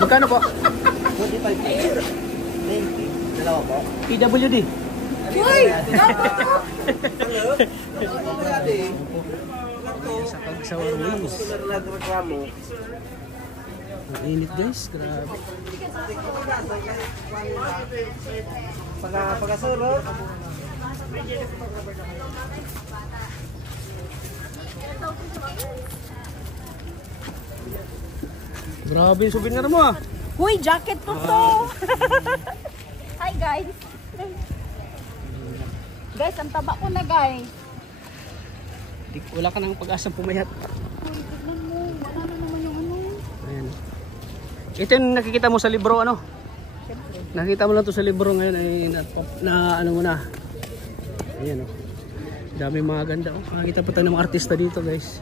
Magkano po? 45. 20. Dalawa po. PWD. Uy! Sa Pagsawar Wings. Ang init guys, grabe. Pagkasuro. Grabe yung souvenir mo ah. Uy, jacket ko to! Hi guys! Guys, ang taba ko na guys. Wala ka nang pag-asang pumayat. Uy, tignan mo. Wala na naman yung ano. Ayan. Ito yung nakikita mo sa libro ano? Siyempre. Nakita mo lang to sa libro ngayon ay na ano mo na. Ayan oh. Dami mga ganda oh. Nakita pa tayo ng mga artista dito guys.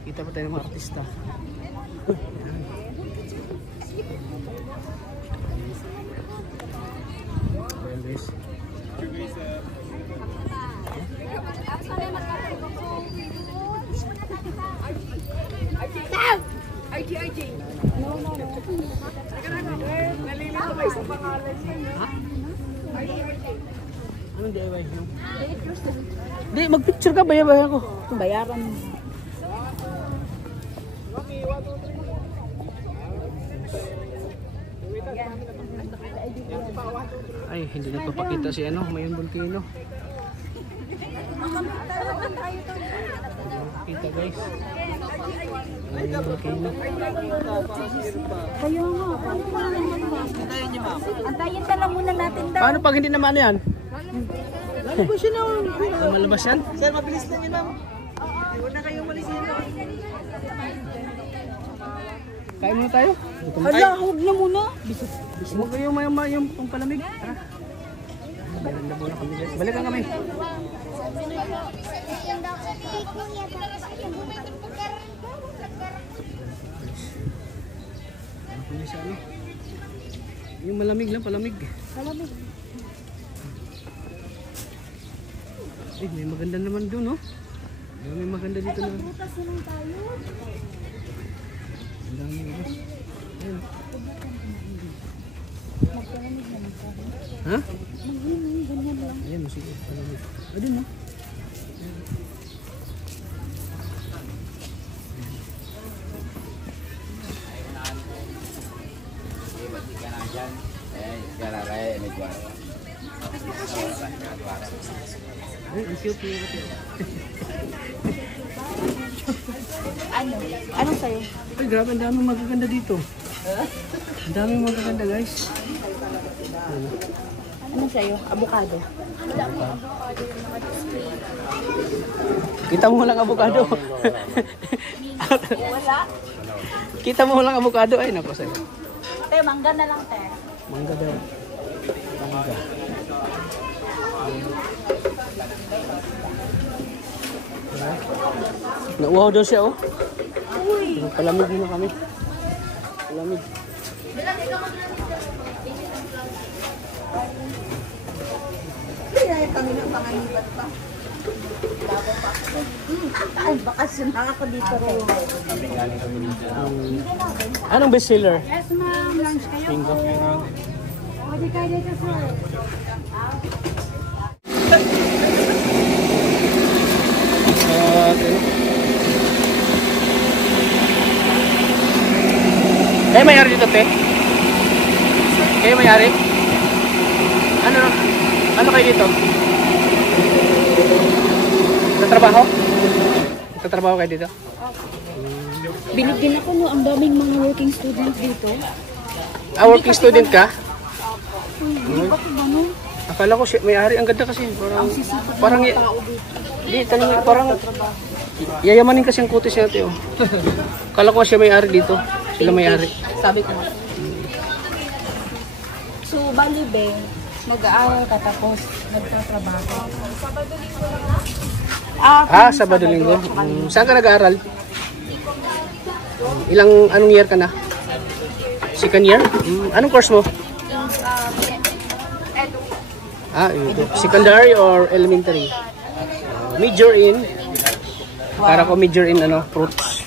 Nakita pa tayo ng mga artista. Ayan guys. Anong DIY nyo? Di, mag-picture ka, bayabayan ko. Bayaran mo. Ay, hindi na papakita si ano, Mayon Volcano. Kita guys. Mayon Volcano. Kaya nga, paano pa naman ba? Antayin na lang muna natin daw. Paano pag hindi naman yan? Lalabas siya na. Malabas yan? Sir, mabilis lang yun, ma'am. Huwag na kayong malisin. Kain muna tayo. Hala, huwag na muna. Huwag kayo yung pampalamig. Tara. Balanda muna kami guys. Balikan kami. Ano? Yung malamig lang, palamig. Malamig. Eh, may maganda naman dun, no? May maganda dito na. Butas na lang tayo. Ang dami guys. Ayun. Magpalamig naman tayo. Ha? Mag-inom, ganyan lang. Ayan, sige. Palamig. Ayun, no? Ay, ang cute niya. Ano? Anong sa'yo? Ay, grabe, ang dami magaganda dito. Ang dami magaganda, guys. Anong sa'yo? Avocado. Kita mo lang avocado. Wala. Kita mo lang avocado. Ay, naku sa'yo. Te, mangga na lang, te. Mangga daw. Mangga. Nauwaw daw siya, oh. Uy! Palamig din na kami. Palamig. Ay, kami ng panganibat pa. Ay, bakasyon na ako dito. Anong bestseller? Yes, ma'am. Lunch kayo. Bingo. Pwede kayo dito, sir. Kayo mayari dito, te? Kayo mayari? Ano kayo dito? Nagtatrabaho? Nagtatrabaho kayo dito? Binigyan ako no, ang daming mga working students dito. Ah, working student ka? Hindi pa ko ganun. Akala ko siya, may-ari. Ang ganda kasi. Ang sisipag Parang, ng mga tao dito. di, talagang parang, yayamanin kasi ang kutis niya, te, oh. Akala ko siya may-ari dito. Sila may-ari. Sabi ko nga. So, bali, be, mag-aaral ka tapos nagtatrabaho. Sabado Linggo. Saan ka nag-aaral? Anong year ka na? Second year? Anong course mo? Secondary or elementary? Major in? Para ko major in ano, fruits.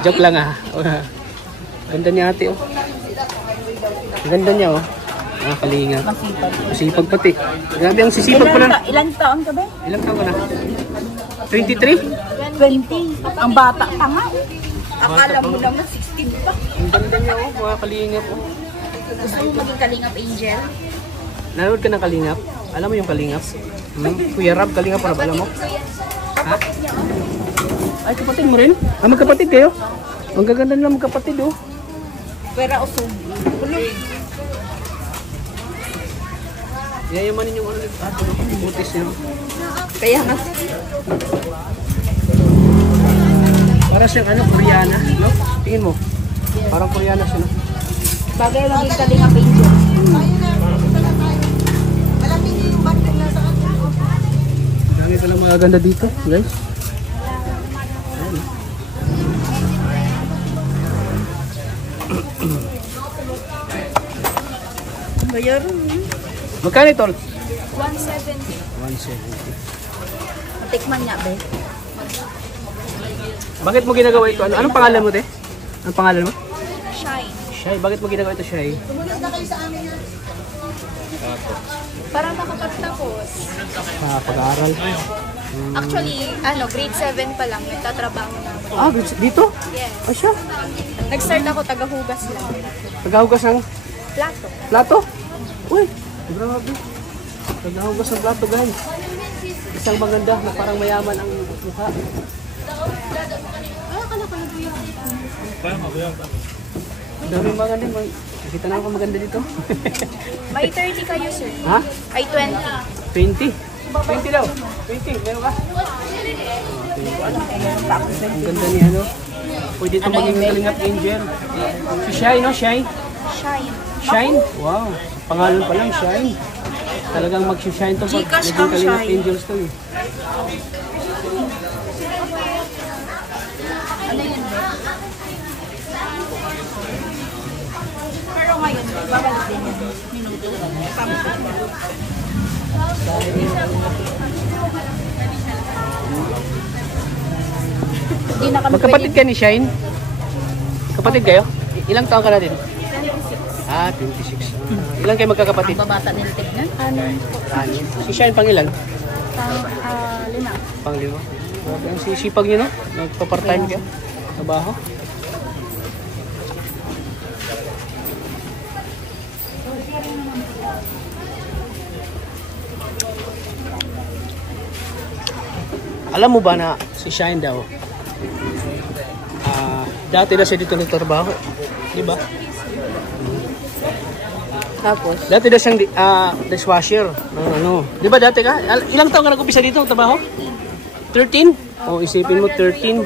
Joke lang ah. Ganda niya ate oh. Ganda niya oh. Ah, kalinga. Masipag pati. Grabe ang sisipag pala. Ilang taon ka ba? Ilang taon ka na? 23? 20. Ang bata pa nga. Akala mo naman 16 pa. Ang ganda niya oh, mga kalingap oh. Gusto mo maging kalingap angel? Nanood ka ng kalingap? Alam mo yung kalingap? Kuya Rab, kalingap Rab, alam mo? Ha? Ay, kapatid mo rin? Ah, magkapatid kayo? Ang gaganda nila magkapatid oh. Pera usog. Yayamanin yung ano yung butis niya. Kaya nga. Para siyang ano, Koreana, no? Tingin mo. Parang Koreana siya, no? Bagay maging kalingap angel. Dami pala mga ganda dito, guys. Bayaran mo. Magkano ito? 170. 170. Tikman niya, be. Bakit mo ginagawa ito? Anong pangalan mo, te? Anong pangalan mo? Shine. Shai. Bakit mo ginagawa ito, Shai? Para makapagtapos. Pag-aaral. Actually, grade 7 pa lang, nagtatrabaho na ako. Ah, dito? Yes. Ah, siya? Nag-start ako tagahugas lang. Tagahugas ng Plato. plato? Uy, grabe. Tagahugas ng plato, guys. Isang maganda na parang mayaman ang mukha. Dami maganda. Nakita na ako maganda dito. May 30 kayo, sir. Ha? Ay, 20. 20. 20 daw. 20. Meron ka? Ang ganda ni ano. Pwede itong maging kalingap angel. Si Shai, no? Shai? Shine. Shine? Wow. Pangalan pa lang, Shine. Talagang mag-shine to pag Gcash naging ang kalingap Shine. angels to eh. Ano yun, be? Pero ngayon, babalik din yun. Minuto. Hindi na kami Magkapatid ka ni Shine? Kapatid kayo? Ilang taon ka na din? 26. Ah, 26. Ilang kayo magkakapatid? Ang babata nila tignan. Ano? Si Shine pang ilan? Lina. Pang 5. Grabe ang sisipag niyo, no? Nagpa-part-time ka? Trabaho? Alam mo ba na si Shine daw, dati na siya dito nagtatrabaho, di ba? Tapos? Dati na siyang dishwasher ng ano. Di ba dati ka? Ilang taon ka nag-umpisa dito trabaho? 13? O isipin mo 13.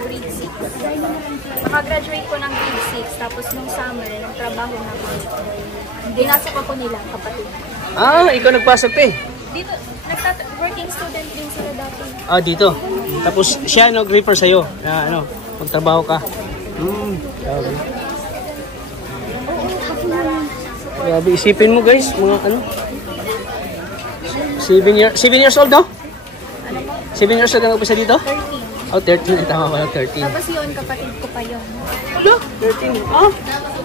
Makagraduate ko ng grade 6, tapos nung summer, nagtrabaho na ako. Dinasok ako nila, kapatid. Ah, ikaw nagpasok pa eh. Dito, working student din sila dati. Ah, dito. Tapos siya nag-refer sa'yo na ano, magtrabaho ka. Grabe. Grabe, isipin mo guys, mga ano. 7 years old, no? 7 years old ka nag-umpisa dito? 13. Oh, 13. Tama pala, 13. Tapos yun, kapatid ko pa yun. Wala, 13. Ah,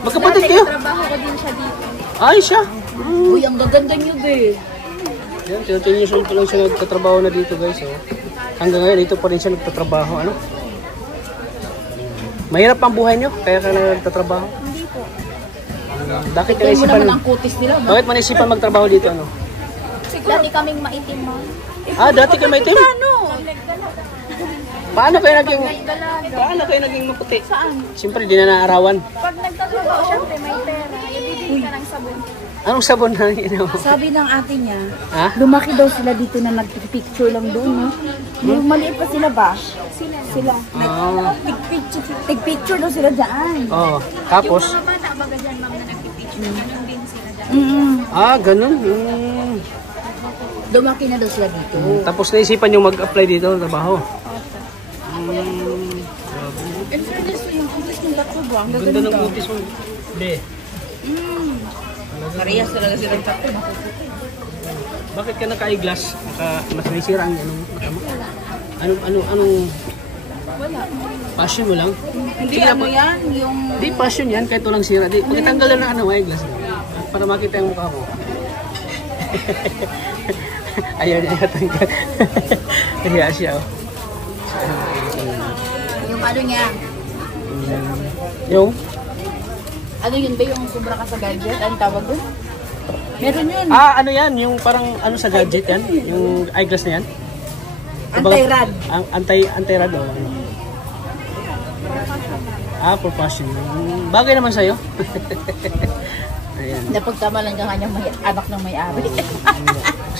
magkapatid kayo? Trabaho ko din siya dito. Ay, siya. Uy, ang gaganda niyo, be. Yan, 13 years old pa lang siya nagtatrabaho na dito guys. Oh. Hanggang ngayon, dito pa rin siya nagtatrabaho. Ano? Mahirap ang buhay niyo, kaya ka na nagtatrabaho. Hindi po. Bakit ka Tignan mo naisipan? naman ang kutis nila, ba? Bakit mo naisipan magtrabaho dito? Ano? Dati kaming maitim, ma. Ah, dati ka may itim? Ano? Paano kayo naging Galaga. Paano kayo naging maputi? Saan? Siyempre, di na naarawan. Pag nagtatrabaho, syempre may pera. Ibibili ka ng sabon. Anong sabon na ino? Sabi ng ate niya, Ha? lumaki daw sila dito na nagpicture lang doon, no? Yung maliit pa sila ba? Sila. Ah. Tig-picture daw sila dyan. Oh, tapos? Mga bata baga dyan, ma'am, na nagpipicture. Ganun din sila dyan. Ah, ganun. Lumaki na daw sila dito. Tapos naisipan yung mag-apply dito ng trabaho. In fairness, yung kutis ng tatlo ba? Ang Ganda ng utis mo. Be. Parehas talaga silang tatlo. Bakit ka naka-eyeglass? Mas nasira ang anong mata mo? Anong Wala. passion mo lang? Hindi, Sige, ano yan? Yung... Di passion yan, kahit walang sira. Di, pagkatanggal lang ng eyeglass. Para makita yung mukha mo. Ayaw niya tanggal. Kaya siya, oh. Yung ano niya? Yung? Ano yun ba yung sobra ka sa gadget? Ang tawag doon? Meron yun. Ano yan? Yung parang ano sa gadget yan? Yung eyeglass na yan? Anti-rad. Anti-rad, oh. Professional. Bagay naman sa'yo. Ayan. Napagtama lang ka kanyang anak ng may-ari.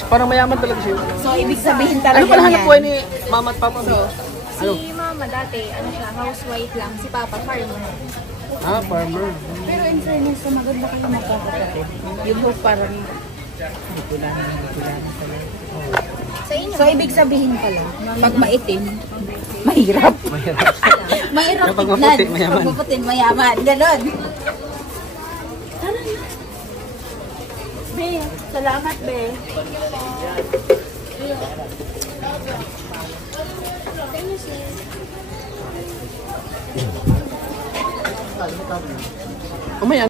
Parang mayaman talaga siya. So, ibig sabihin talaga Ano pala hanap yan? buhay ni mama at papa mo? Ano? Si mama dati, ano siya, housewife lang. Si papa, farmer. Farmer. Pero in fairness, maganda kayo magkakapatid. Yung hope parang... Hindi ko lang pala. Sa inyo? So, ibig sabihin pala, pag maitim, mahirap. Mahirap Kapag tignan. maputi, mayaman. Pag maputi, mayaman. Ganon. Be, salamat, Be. Umaya.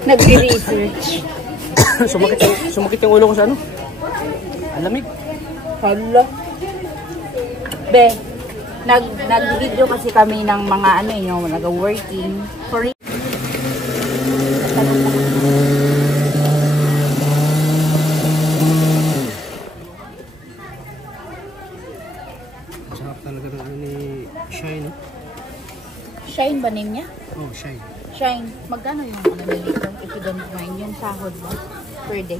Nag-research. sumakit yung ulo ko sa ano? Ang lamig. Hala. Be, nag-video kasi kami ng mga ano yung nag-working for Sarap talaga ng ano ni Shine, no? Shine ba name niya? Oh, Shine. Shine. Magkano yung ano nilito? If you don't mind, yung sahod ba? Per day.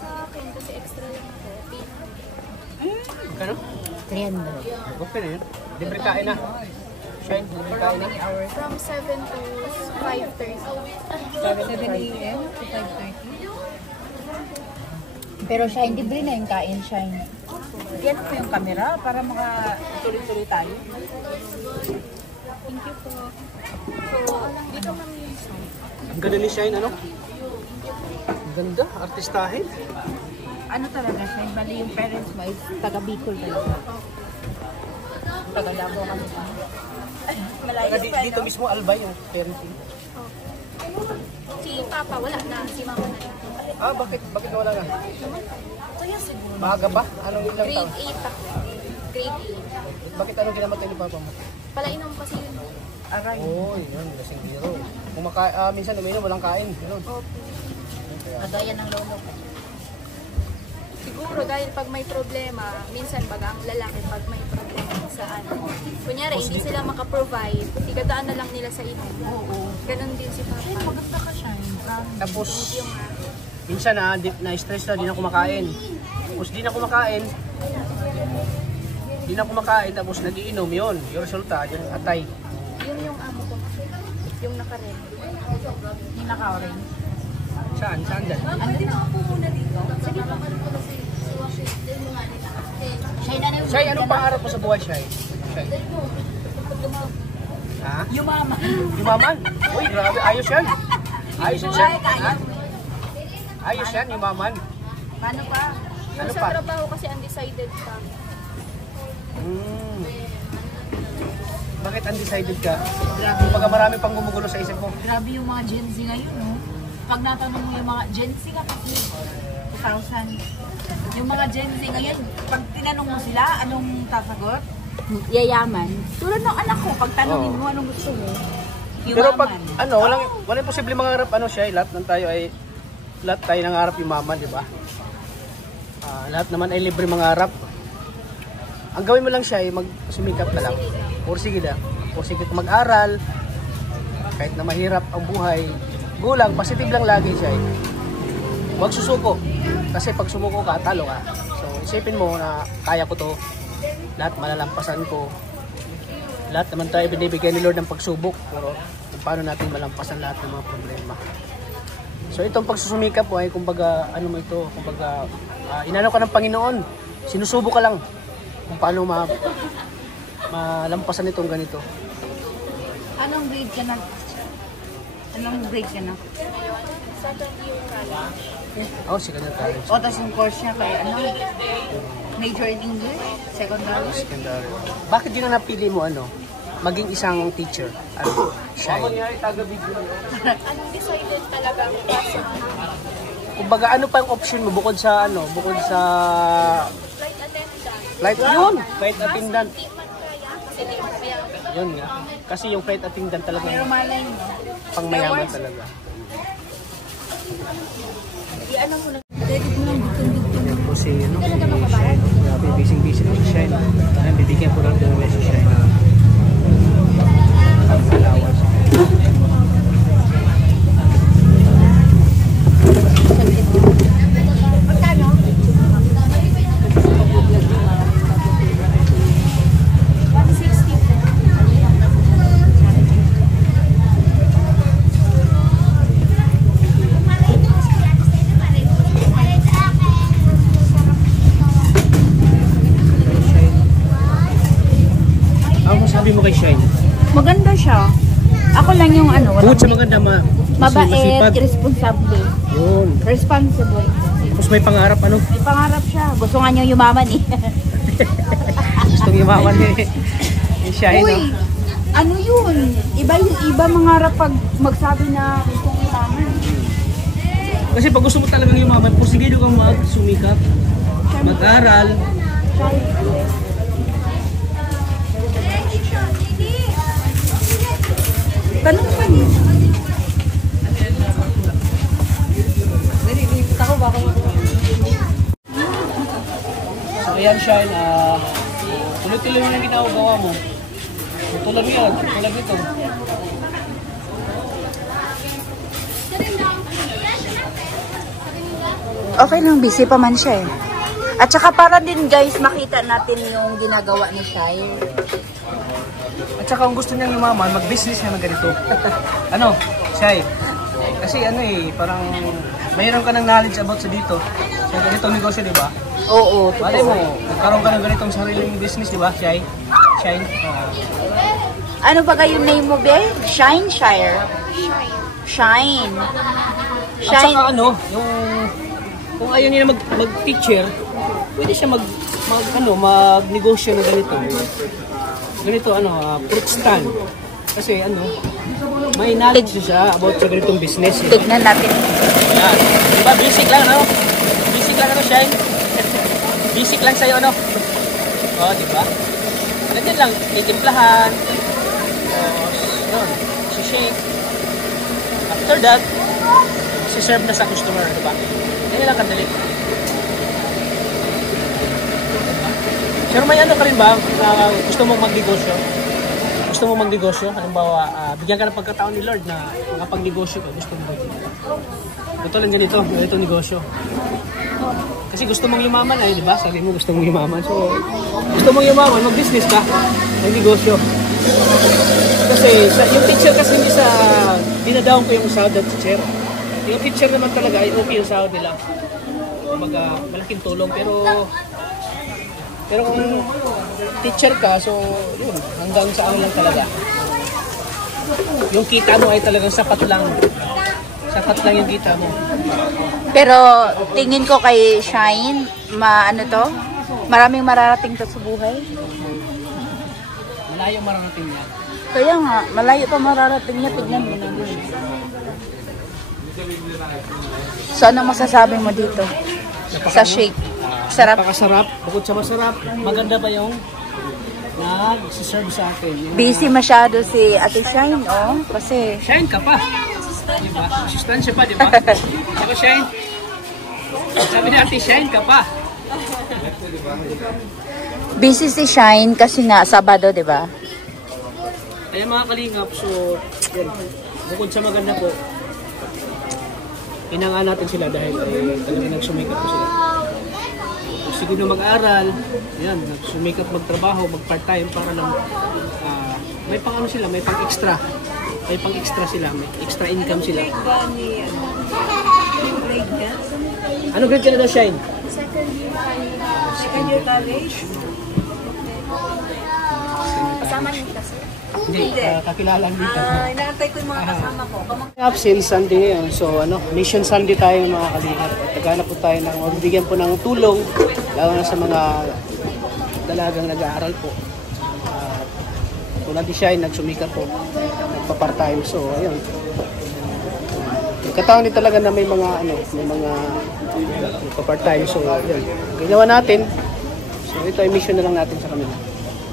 Sa akin kasi extra lang ako. Magkano? 300. Okay na yun. Libre kain na. Shine, libre kain na. From 7 to 5:30. 7 a.m. to 5:30. Pero Shine, libre na yung kain, Shine. Yan po yung camera para makatuloy-tuloy tayo. Thank you po. So, dito kami yung site. Ang ganda ni Shine, ano? Ang ganda, artistahin. Ano talaga, Shine? Bali yung parents mo is taga Bicol talaga. Taga Davao kasi pa. Malayo pa, Dito no? mismo, Albay, yung parenting. Si Papa, wala na. Si Mama na. Bakit? Bakit wala na? Kaya siguro. Maaga ba? Anong ilang Grade taon? 8 ako. Grade Bakit anong ginamatay ni papa mo? 8. Palainom kasi yun. Aray. Oh, yun, lasing hero. Minsan uminom, walang kain. Yun. Opo. Kagaya ng lolo ko. Siguro dahil pag may problema, minsan baga ang lalaki pag may problema sa ano. Kunyari, hindi sila makaprovide, igadaan na lang nila sa inom. Oo. Ganon din si Papa. Maganda ka siya. Tapos, Yung minsan na-stress na, di na kumakain. Tapos di na kumakain, tapos nagiinom, yun. Yung resulta, yun, atay. yun yung amo ko. Yung naka-red. Yung naka-orange. Saan? Saan dyan? Ano din ako po muna dito? Sige po. Shay, anong pangarap mo sa buhay, Shay? Shay? Ha? Yumaman. Yumaman? Uy, grabe, ayos yan. Ayos yan, Shay. Ha? Ayos yan, yumaman. Paano pa? Yung Ano sa pa? trabaho kasi undecided pa. Bakit undecided ka? Kumbaga marami pang gumugulo sa isip mo. Grabe yung mga Gen Z ngayon, no? Pag natanong mo yung mga Gen Z nga kasi 2000, yung mga Gen Z ngayon, pag tinanong mo sila, anong sasagot? Yayaman. Tulad ng anak ko, pag tanongin mo anong gusto mo, Pero pag, yumaman. walang posible mangarap, Shay, lahat tayo nangarap yumaman, di ba? Lahat naman ay libre mangarap. Ang gawin mo lang, Shay, magsumikap ka lang. Sige mag-aral, kahit na mahirap ang buhay, gulang, positive lang lagi, Shay. Huwag susuko, kasi pag sumuko ka, talo ka. So isipin mo na kaya ko to, lahat malalampasan ko. Lahat naman tayo binibigyan ni Lord ng pagsubok, pero kung paano natin malampasan lahat ng mga problema. So itong pagsusumikap po ay kumbaga inano ka ng Panginoon, sinusubok ka lang kung paano malampasan itong ganito. Anong grade ka na? Anong grade ka na? Second year college. Oh, second college. O, tapos yung course niya kaya ano? Major in English? Secondary? Secondary. Bakit yun ang napili mo ano? Maging isang teacher? Ano? Shy. Undecided talaga ang passion. Kumbaga, ano pa yung option mo bukod sa ano? Bukod sa Flight attendant. flight yun, flight attendant. Di man kaya, kasi di man mayaman. Yun nga. Kasi yung flight attendant talaga Pero malay mo. pang mayaman talaga. I-ano mo na. Yan po si ano, si Shine. Grabe, busy po si Shine. Ayan, bibigyan po lang doon si Shine. Ang allowance. Ano masabi mo kay Shine? Maganda siya. Ako lang yung ano, Bukod sa maganda, mabait, masipag. irresponsible, Yun. responsible. Tapos may pangarap, ano? May pangarap siya. Gusto nga niya yumaman eh. Gustong yumaman ni Shine, no? Uy, ano yun? Iba mangarap pag magsabi na gustong yumaman. Kasi pag gusto mo talagang yumaman, porsigido kang magsumikap, mag-aral. Tanong pa niya. Ako ba? So ayan Shine, tuloy-tuloy mo yung ginagawa mo. Tulad yan, tulad nito. Okay lang, busy pa man siya eh. At saka para din guys, makita natin yung ginagawa ni Shai. At saka kung gusto niyang yumaman, mag-business niya ng ganito. Ano, Shine? Kasi ano eh, parang mayroon ka ng knowledge about sa dito. Sa ganitong negosyo, di ba? Oo, Malay mo, magkaroon ka ng ganitong sariling business, di ba, Shine? Shine? Ano ba kayo name mo, Be? Shire. Shine. At saka ano, yung kung ayaw niya mag-teacher, pwede siya mag-negosyo na ganito. Ganito, fruit stand. Kasi may knowledge siya about sa ganitong business. Eh. Tignan natin. Yan. Diba, basic lang, ano? Basic lang, Shine? Basic lang sa'yo, ano? Oo, diba? Ganyan lang, titimplahan. Yun, si-shake. After that, si-serve na sa customer, diba? Ganyan lang kadali. Pero may ano ka rin ba? Gusto mong magnegosyo? Gusto mong magnegosyo? Halimbawa, bigyan ka ng pagkataon ni Lord na makapag-negosyo ka. Gusto mo ba? Ito lang ganito negosyo. Kasi gusto mong yumaman ay, di ba? Sabi mo gusto mong yumaman. So, gusto mong yumaman, mag-business ka, mag-negosyo. Kasi yung teacher kasi hindi dinadown ko yung sahod ng teacher. Yung teacher naman talaga ay okay yung sahod nila. Kumbaga, malaking tulong. Pero kung teacher ka, so yun, hanggang sa ano lang talaga. Yung kita mo ay talagang sapat lang. Sapat lang yung kita mo. Pero tingin ko kay Shine, maraming mararating to sa buhay. Malayo mararating niya. Kaya nga, malayo pa mararating niya. Tignan mo na dun. So, ano masasabi mo dito? Sa shake. Sarap. Napakasarap. Bukod sa masarap, maganda pa yung nag-serve sa atin. Busy masyado si Ate Shine, oh. Kasi, Shine ka pa. Diba? Sustansya pa, diba? Diba, Shine? Sabi ni Ate, Shine ka pa. busy si Shine kasi nga, Sabado, di ba? Kaya mga kalingap, so, yun, bukod sa maganda po, inangaan natin sila dahil talagang nagsumikap po sila. Siguro na mag-aral, yan, nagsumikap magtrabaho, mag-part-time para lang may pang sila, may pang-extra. May pang-extra sila, may extra income sila. Ano grade ka na daw, Shine? Second year college. Kasama niyo siya, sir? Hindi, kakilala dito. Inaantay ko yung mga kasama ko. Absent Sunday ngayon. So Mission Sunday tayo mga kalingap. Naghanap po tayo ng, bigyan po ng tulong, lalo na sa mga dalagang nag-aaral po. Tulad ni Shine, nagsumikap po, nagpa-part-time. So ayun. Kataon din talaga na may mga nagpa-part-time. So ayun, ginawa natin. So ito ay mission na lang natin sa kanila.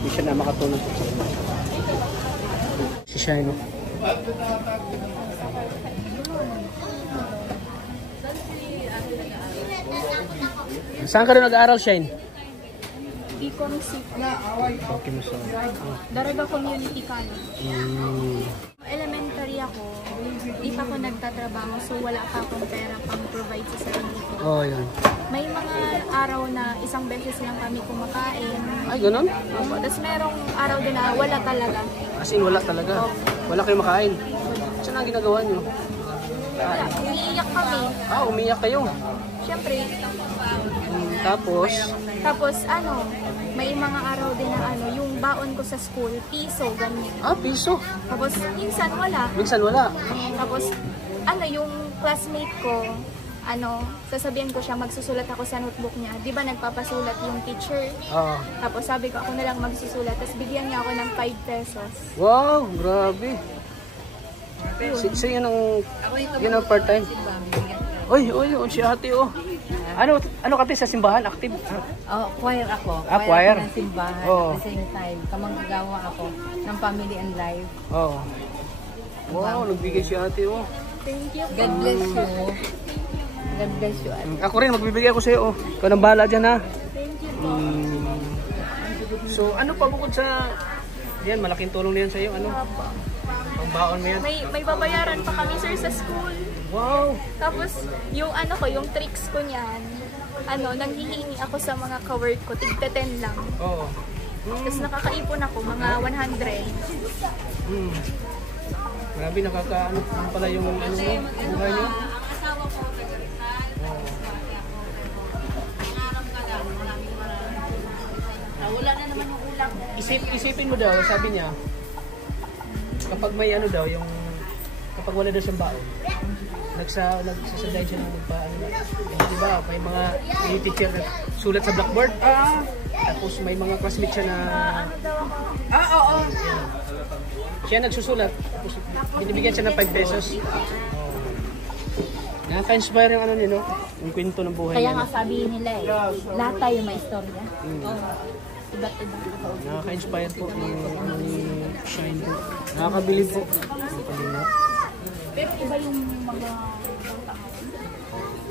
Mission na makatulong po sa kanila. Si Shine, no? Saan ka rin nag-aaral, Shine? Bicom City. Okay mo sa... Daraga Community College. Elementary ako, di pa ako nagtatrabaho, so wala pa akong pera pang provide sa sarili ko. Oh, yan. May mga araw na isang beses lang kami kumakain. Ay, ganun? Opo. Tapos merong araw din na wala talaga. As in, wala talaga. Wala kayong makain. Saan ang ginagawa nyo? Wala. Umiiyak kami. Umiyak kayo. Siyempre. Tapos, may mga araw din na yung baon ko sa school, piso, ganyan. piso. Tapos, minsan wala. Minsan wala. Tapos, yung classmate ko, sasabihan ko siya, magsusulat ako sa notebook niya. Di ba nagpapasulat yung teacher? Oo. Tapos sabi ko, ako na lang magsusulat. Tapos bigyan niya ako ng 5 pesos. Wow, grabe. So yun ang part-time. Oy, si ate, oh. Ano ka sa simbahan? Active? Choir ako. Choir. Ako ng simbahan. Oh. At the same time, kamanggagawa ako ng Family and Life. Oh. Wow, nagbigay si ate, oh. Thank you. God bless you. God bless you. Ako rin, magbibigay ako sa'yo, oh. Ikaw nang bahala dyan, ha? Thank you. So, ano pa bukod sa... Yan, malaking tulong na yan sa'yo, Pangbaon mo yan. May babayaran pa kami, sir, sa school. Wow! Tapos, yung tricks ko niyan, nanghihingi ako sa mga ka-work ko, tig-10 lang. Oo. Tapos nakakaipon ako, mga 100. Grabe, ano pala yung buhay nyo? Wala na naman yung ulam. Isipin mo daw, sabi niya, kapag may kapag wala daw siyang baon, nagsasaday siya ng diba, may mga teacher na sulat sa blackboard, tapos may mga classmates siya na siya nagsusulat, tapos binibigyan siya ng 5 pesos. Nakaka-inspire yung yung kwento ng buhay Kaya niya. nga sabi nila lahat tayo may istorya. Iba't iba. Nakaka-inspire po yung Shine po. Nakakabilib po. Pero iba yung mga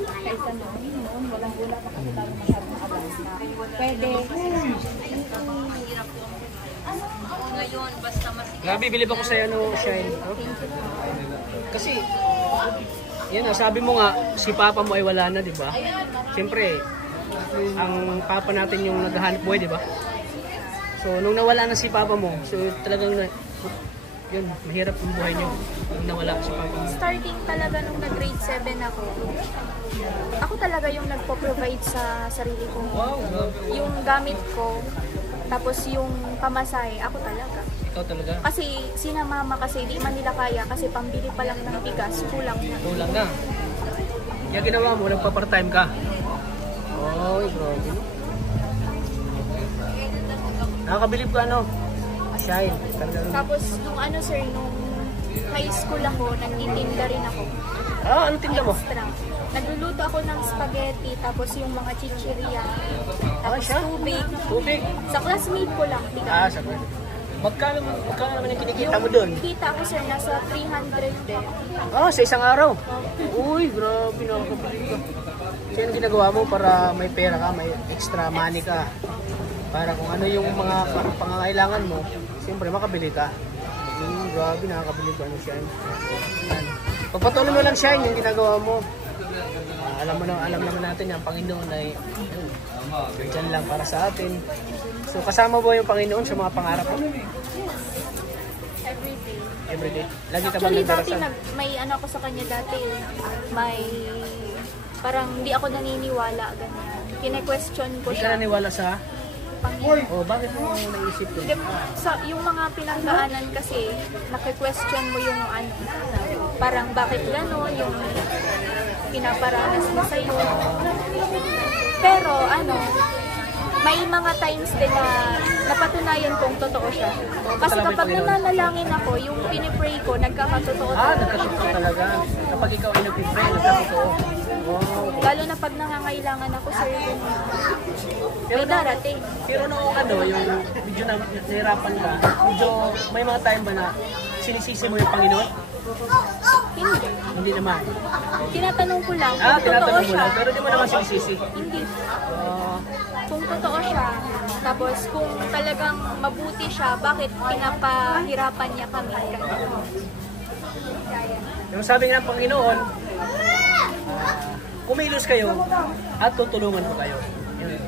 kaysa noon, walang wala pa kasi tayo masyadong alam na pwede. Ngayon, basta Grabe, bilib ako sa'yo, Shine. Kasi, yan sabi mo nga, si papa mo ay wala na, di ba? Siyempre, ang papa natin yung naghahanap buhay, di ba? So, nung nawala na si papa mo, so talagang, yun, mahirap ang buhay niyo. Nung nawala si papa mo. Starting talaga nung nag-grade 7 ako talaga yung nagpo-provide sa sarili ko. Wow, grabe. Yung gamit ko, tapos yung pamasahe, ako talaga. Ikaw talaga. Kasi sina mama kasi di man nila kaya kasi pambili pa lang ng bigas, kulang na. Kulang na. Yung ginawa mo, nagpa-part-time ka. Oh, grabe. Nakakabilib ka, Shine. Tapos nung sir, nung high school ako, nagtitinda rin ako. Ano tinda mo? Extra. Nagluluto ako ng spaghetti, tapos yung mga chichirya, tapos siya? tubig. Tubig. Sa classmate ko lang, tiga. Sabi. Magkano naman yung kinikita mo doon? Kita ko sir, nasa 300 din. Sa isang araw? Uy, grabe, nakakabilib ka. So, yung ginagawa mo para may pera ka, may extra money ka. Para kung ano yung mga pangangailangan mo, siyempre makabili ka. Grabe, nakakabilib ka, Shine. Yan. Pagpatuloy mo lang, Shine, yung ginagawa mo. Alam naman natin yung Panginoon ay dyan lang para sa atin. So, kasama mo yung Panginoon sa mga pangarap mo? Everyday. Lagi ka bang Actually, dati nagdarasal? may ako sa kanya dati, may parang hindi ako naniniwala, ganyan. Kine-question ko Hindi ka siya. naniwala sa Panginoon. Oh, bakit mo naisip yun? Yung mga pinagdaanan kasi, naki-question mo yung ano, parang bakit gano'n, yung pinaparanas mo sa'yo. Pero ano, may mga times din na napatunayan kong totoo siya. Kasi kapag nananalangin ako, yung pinipray ko, nagkakatotoo talaga. Nagkatotoo talaga. Kapag ikaw ay nagpipray, nagkatotoo. Wow. Lalo na pag nangangailangan ako, sir, yung may darating. Pero nung ano, yung medyo nahirapan ka, medyo may mga time ba na sinisisi mo yung Panginoon? Hindi. Hindi naman. Tinatanong ko lang kung totoo Tinatanong mo siya. lang, pero di mo naman sinisisi. Hindi. Kung totoo siya, tapos kung talagang mabuti siya, bakit pinapahirapan niya kami? Yung sabi ng Panginoon, kumilos kayo at tutulungan ko kayo. Yun.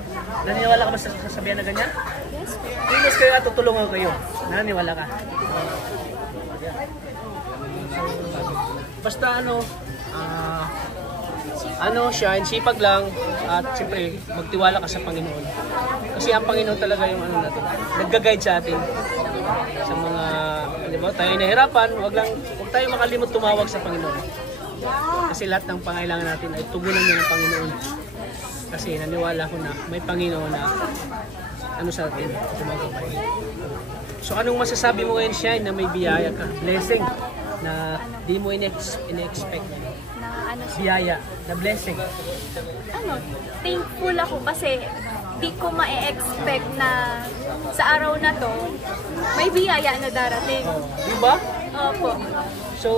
Naniniwala ka ba sa sasabihan na ganyan? Yes. Kumilos kayo at tutulungan ko kayo. Naniniwala ka? Basta shine, sipag lang at siyempre magtiwala ka sa Panginoon. Kasi ang Panginoon talaga yung ano natin, nagga-guide sa atin. Sa mga, di ba, tayo nahirapan, wag tayo makalimot tumawag sa Panginoon. Kasi lahat ng pangailangan natin ay tugunan niya ng Panginoon. Kasi naniwala ko na may Panginoon na ano sa atin, gumagabay. So anong masasabi mo ngayon, Shine, na may biyaya ka, blessing na di mo in-expect? Na ano siya? Biyaya, na blessing. Ano, thankful ako kasi di ko ma-expect na sa araw na to may biyaya na darating. Di ba? Opo. So,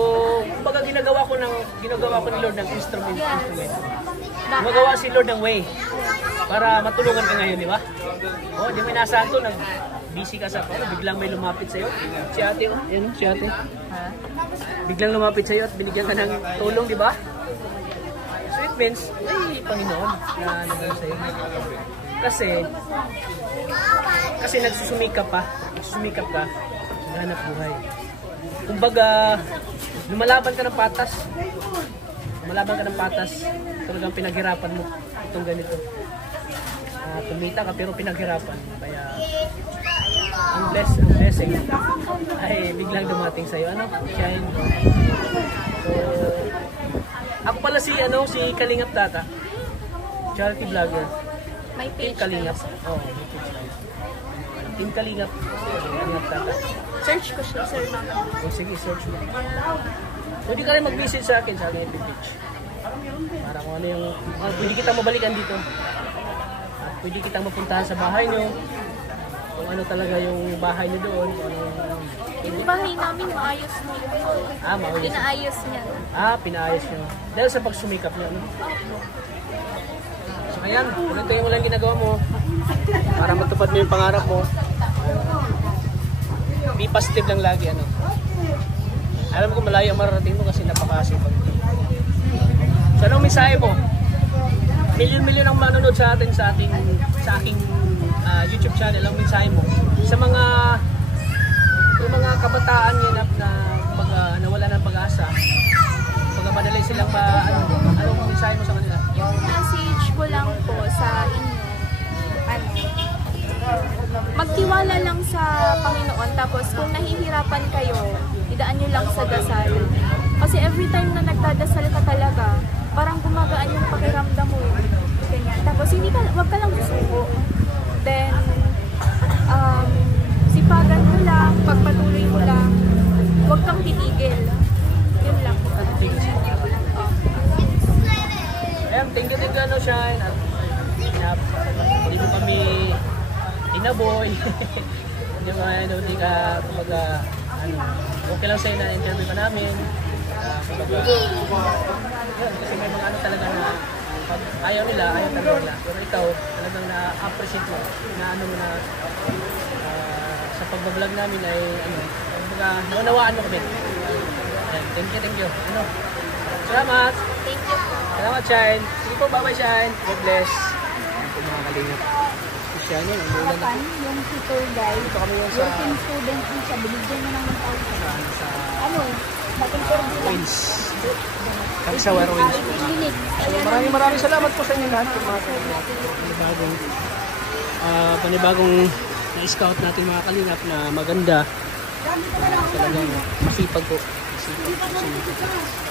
kumbaga ginagawa ko ni Lord ng instrument. Gumagawa si Lord ng way para matulungan ka ngayon, di ba? Oh, di mo inasahan to, busy ka sa biglang may lumapit sa'yo. Si ate, oh, yan, si ate. Biglang lumapit sa'yo at binigyan ka ng tulong, di ba? So it means, ay, Panginoon na nagano sa'yo. Kasi nagsusumikap ka, naghanap buhay. Kumbaga, lumalaban ka ng patas, talagang pinaghirapan mo itong ganito. Tumita ka pero pinaghirapan. Kaya, ang blessing ay biglang dumating sa'yo. Ano? Shine. So, ako pala si Kalingap Tata, charity vlogger. May page Kalingap. Oh, may page. Team Kalingap Tata. Search ko siya, sir, ma'am. O sige, search mo. Pwede ka rin mag-visit sa akin sa aking page. Para kung ano yung... pwede kitang mabalikan dito. At pwede kitang mapuntahan sa bahay nyo. Kung ano talaga yung bahay nyo doon. Kung ano Yung bahay namin, maayos mo. maayos. Pinaayos niya. Pinaayos nyo. Dahil sa pagsumikap nyo. No? So ayan, ganito yung walang ginagawa mo. Para matupad mo yung pangarap mo. Be positive lang lagi, ano. Alam ko malayo ang mararating mo kasi napakasipag. So anong mensahe mo? Milyon-milyon ang manonood sa atin sa aking YouTube channel. Ang mensahe mo sa mga kabataan niya na nawala ng pag-asa. Pag madali silang anong mensahe mo sa kanila? Yung message ko lang po sa inyo, magtiwala lang sa Panginoon, tapos kung nahihirapan kayo, idaan nyo lang sa dasal. Kasi every time na nagdadasal ka talaga, parang gumagaan yung pakiramdam mo. Ganyan. Tapos wag ka lang susuko. Then, sipagan mo lang, pagpatuloy mo lang, wag kang titigil. Yun lang. Ayan, thank you, Shine. At hindi mo kami inaboy. Hindi ka, kumbaga, okay lang sa'yo na interview ka namin. Kumbaga, yun, kasi may mga talaga na pag ayaw talaga nila. Pero ikaw, talagang na-appreciate mo, sa pag-vlog namin ay, kumbaga, naunawaan mo kami. Ayan, thank you. Salamat! Thank you po. Salamat, Shine. Sige po, bye-bye, Shine. God bless. Ayan po mga kalingap. Shine yun, umulan na. Yung tutor guy, Ito kami yung sa... working student din siya, binigyan niya ng 1,000. sa Nag-interview lang. Wins. Kami sa Wire Wins po. Clinic. So, maraming salamat po sa inyo lahat. Kung mga bagong panibagong na-scout natin mga kalingap na maganda. Talagang masipag po. Masipag.